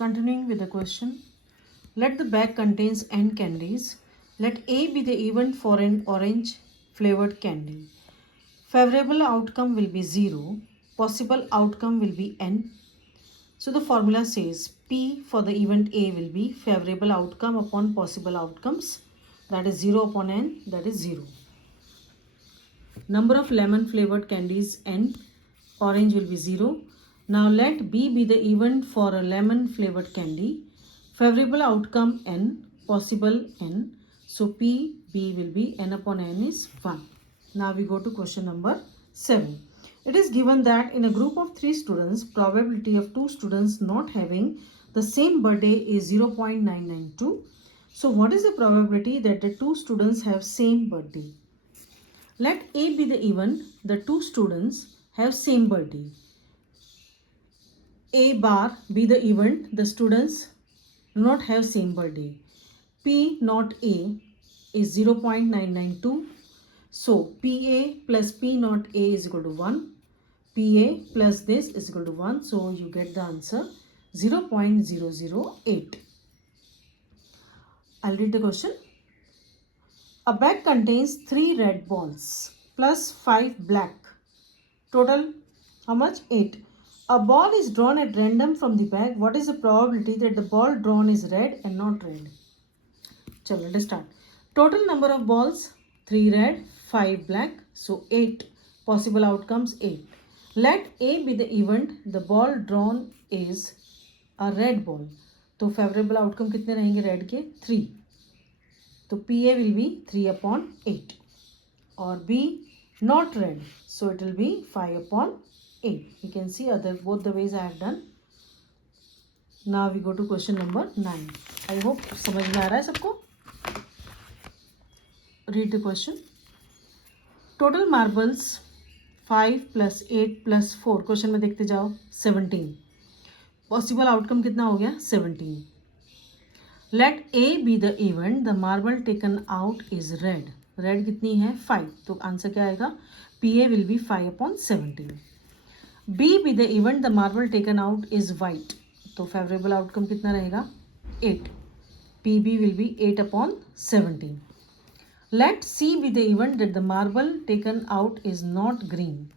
Continuing with the question, let the bag contains n candies. Let A be the event for an orange flavored candy. Favorable outcome will be 0. Possible outcome will be n. So the formula says P for the event A will be favorable outcome upon possible outcomes. That is 0 upon n, that is 0. Number of lemon flavored candies n. Orange will be 0. Now let B be the event for a lemon flavored candy. Favorable outcome n, possible n. So P, B will be n upon n is 1. Now we go to question number 7. It is given that in a group of 3 students, probability of 2 students not having the same birthday is 0.992. So what is the probability that the 2 students have same birthday? Let A be the event, the 2 students have same birthday. A bar be the event, the students do not have same birthday. P not A is 0.992. So PA plus P not A is equal to 1. PA plus this is equal to 1. So you get the answer 0.008. I'll read the question. A bag contains 3 red balls plus 5 black. Total how much? 8. A ball is drawn at random from the bag. What is the probability that the ball drawn is red and not red? Chalo, let us start. Total number of balls 3 red, 5 black. So 8. Possible outcomes 8. Let A be the event. The ball drawn is a red ball. तो favorable outcome कितने रहेंगे red के? 3. तो PA will be 3 upon 8. Or B not red. So it will be 5 upon 8. You can see both the ways I have done. Now we go to question number 9. I hope समझ में आ रहा है सबको. Read the question. Total marbles 5 plus 8 plus 4. Question में देखते जाओ 17. Possible outcome कितना हो गया? 17. Let A be the event. The marble taken out is red. Red कितनी है? 5. तो आंसर क्या आएगा? PA will be 5 upon 17. B be the event. The marble taken out is white. तो favorable outcome कितना रहेगा? 8. PB will be 8 upon 17. Let C be the event that the marble taken out is not green.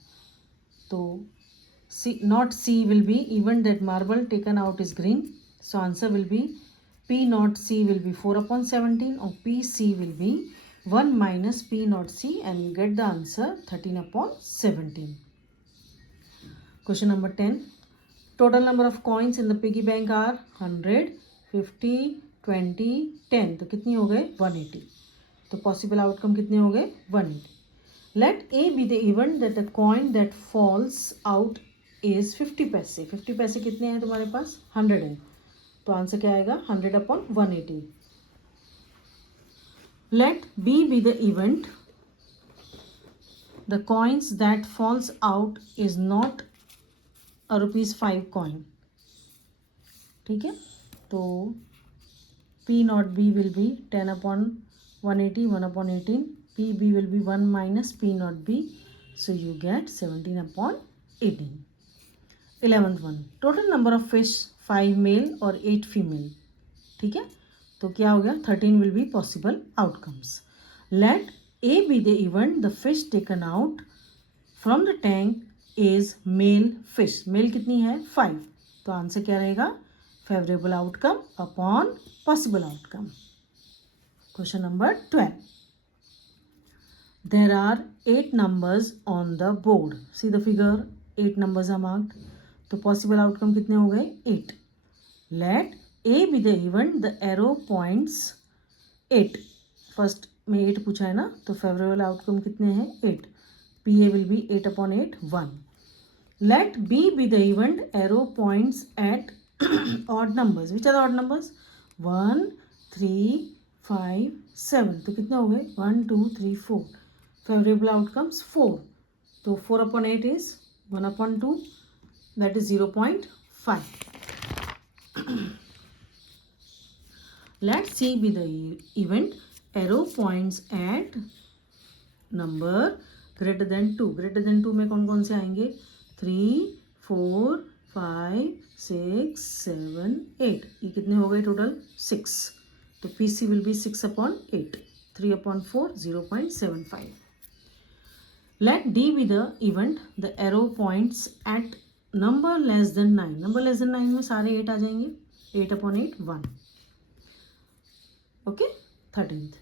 तो not C will be event that marble taken out is green. So answer will be P not C will be 4 upon 17 or PC will be 1 minus P not C and you get the answer 13 upon 17. Question number 10. Total number of coins in the piggy bank are 100, 50, 20, 10. तो कितनी हो गए? 180. तो possible outcome कितने हो गए? 180. Let A be the event that the coin that falls out is 50 पैसे. 50 पैसे कितने हैं तुम्हारे पास? 100 है. तो आंसर क्या आएगा? 100 upon 180. Let B be the event. The coins that falls out is not a ₹5 coin. ठीक है? तो P not B will be 10 upon 180, 1 upon 18. PB will be 1 minus P not B. So you get 17 upon 18. 11th one. Total number of fish 5 male और 8 female. ठीक है? तो क्या हो गया? 13 will be possible outcomes. Let A be the event. The fish taken out from the tank is male fish. Male कितनी है? 5. तो आंसर क्या रहेगा? Favorable outcome upon possible outcome. Question number 12. There are 8 numbers on the board. See the figure. 8 numbers are marked. तो possible outcome कितने हो गए? 8. Let A be the event. The arrow points 8. First में 8 पूछा है ना, तो favorable outcome कितने हैं? 8. PA will be 8 upon 8, 1. Let B be the event. Arrow points at odd numbers. Which are the odd numbers? 1, 3, 5, 7. तो कितने हो गए? 1, 2, 3, 4. Favorable outcomes 4. तो 4 upon 8 is 1 upon 2. That is 0.5. Let C be the event. Arrow points at number greater than 2. Greater than 2 में कौन कौन से आएंगे? 3, 4, 5, 6 7 8, ये कितने हो गए टोटल 6, तो PC will be 6/8, 3/4 0.75. Let D be the event, the arrow points at number less than 9. Number less than 9 में सारे 8 आ जाएंगे, 8/8 1. Okay, 13th.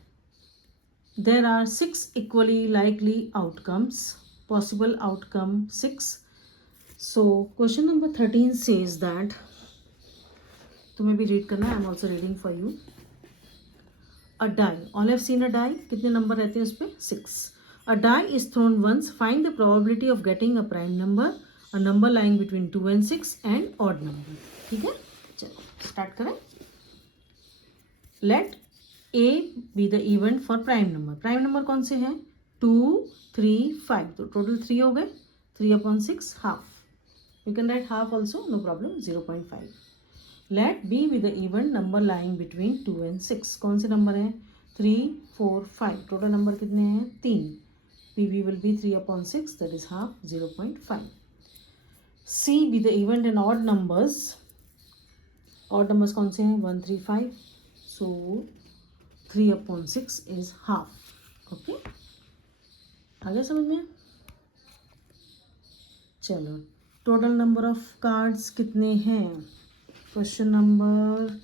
There are 6 equally likely outcomes. Possible outcome 6. So question number 13 says that, तुम्हें भी read करना है, I am also reading for you. A die, all have seen a die, कितने number रहते हैं उस पर 6. A die is thrown once, find the probability of getting a prime number, a number lying between 2 and 6 and odd number. ठीक है, चलो start करें. Let A be the event for prime number. Prime number कौन से हैं? 2 3 5, तो total 3 हो गए. 3/6 half, you can write half also, no problem, 0.5. Let B be the even number lying between 2 and 6. कौन से नंबर हैं? 3 4 5, टोटल नंबर कितने हैं? 3. PB will be 3/6, that is half, 0.5. C be the even and odd numbers. Odd numbers कौन से हैं? 1 3 5, so 3/6 is half. Okay, आ गया समझ में? चलो, टोटल नंबर ऑफ कार्ड्स कितने हैं? Question number,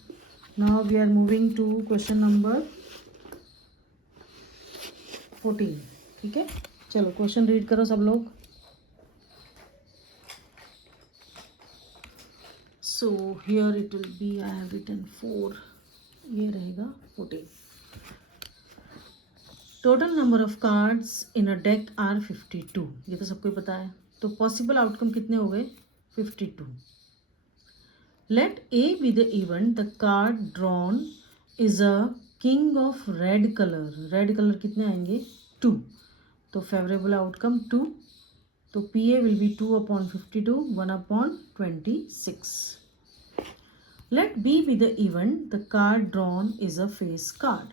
now we are moving to question number 14. ठीक है, चलो क्वेश्चन रीड करो सब लोग. So here it will be, I have written 4, ये रहेगा 14. Total number of cards in a deck are 52, ये तो सबको ही पता है. तो पॉसिबल आउटकम कितने हो गए? 52. Let A be the event, the card drawn is a king of red colour. Red colour कितने आएंगे? 2, तो फेवरेबल आउटकम 2. तो PA will be 2/52, 1/26. Let B be the event, the card drawn is a face card.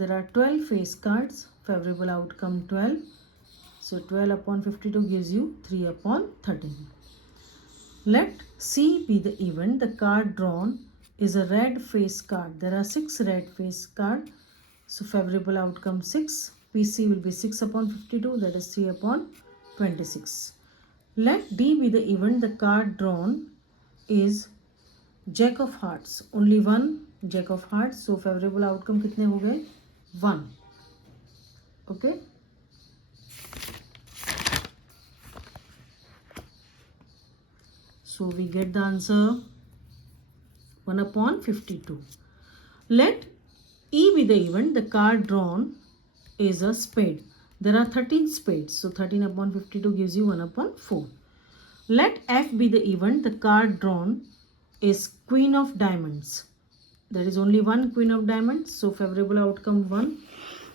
There are 12 face cards, favorable outcome 12. So 12/52 gives you 3/13. Let C be the event, the card drawn is a red face card. There are 6 red face cards, so favorable outcome 6. PC will be 6/52, that is 3/26. Let D be the event, the card drawn is Jack of hearts. Only one Jack of hearts, so favorable outcome कितने हो गए? 1. Okay, so we get the answer 1/52. Let E be the event, the card drawn is a spade. There are 13 spades, so 13/52 gives you 1/4. Let F be the event, the card drawn is queen of diamonds. There is only one queen of diamonds, so favorable outcome 1.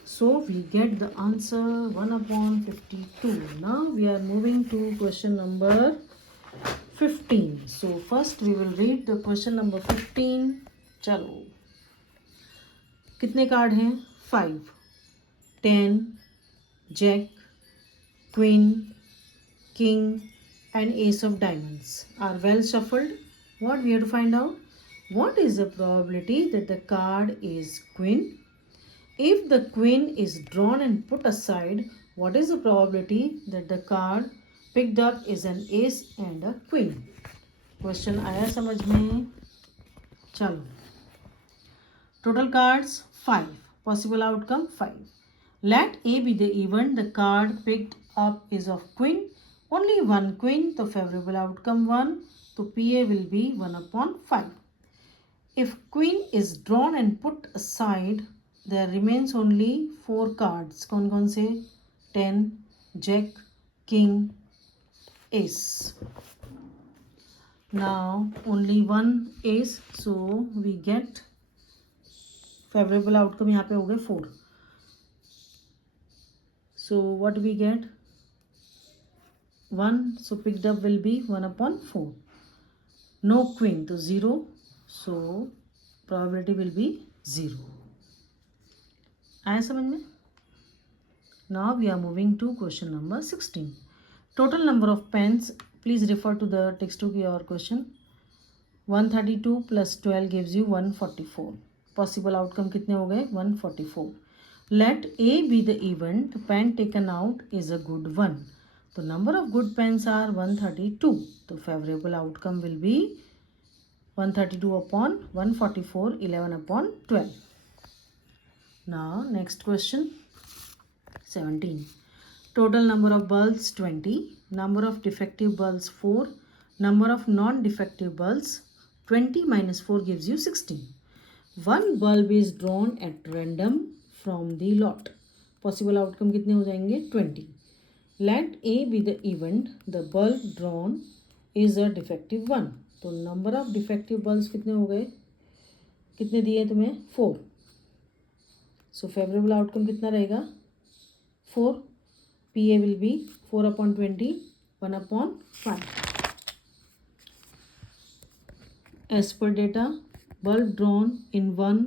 So we get the answer 1/52. Now we are moving to question number 15. So first we will read the question number 15. चलो, कितने card हैं? 5, 10, Jack, Queen, King and Ace of diamonds are well shuffled. What we have to find out? What is the probability that the card is Queen? If the Queen is drawn and put aside, what is the probability that the card picked up is an Ace and a Queen? Question आया समझ में? चलो, total cards 5, possible outcome 5. Let A be the event, the card picked up is of Queen. Only one Queen, so favorable outcome 1. So PA will be 1/5. If Queen is drawn and put aside, there remains only 4 cards. कौन कौन से? 10, Jack, King, Ace. Now only one Ace, so we get favorable outcome यहाँ पे हो गए 4. So what we get? 1, so picked up will be 1/4. No Queen, तो 0, so probability will be 0. आया समझ में? Now we are moving to question number 16. Total number of pens, please refer to the textbook or question. 132 plus 12 gives you 144. Possible outcome कितने हो गए? 144. Let A be the event, pen taken out is a good one. तो number of good pens are 132. तो favourable outcome will be 132 upon 144, 11 upon 12. Now next question 17. Total number of bulbs 20, number of defective bulbs 4, number of non-defective bulbs 20 minus 4 gives you 16. One bulb is drawn at random from the lot. Possible outcome कितने हो जाएंगे? 20. Let A be the event, the bulb drawn is a defective one. तो number of defective bulbs कितने हो गए? कितने दिए तुम्हें? 4. सो फेवरेबल आउटकम कितना रहेगा? 4. P A will be 4 upon 20, 1 upon 5. As per data, bulb drawn in 1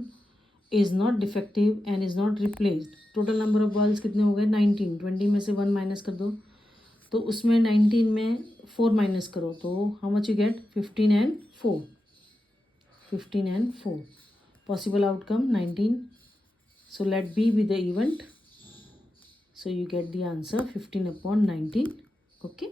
is not defective and is not replaced. Total number of bulbs कितने हो गए? 19. 20 में से 1 माइनस कर दो, तो उसमें 19 में 4 माइनस करो, तो how much you get? 15 and 4. 15 and 4. Possible outcome 19. So let B be the event. So you get the answer 15 upon 19. Okay.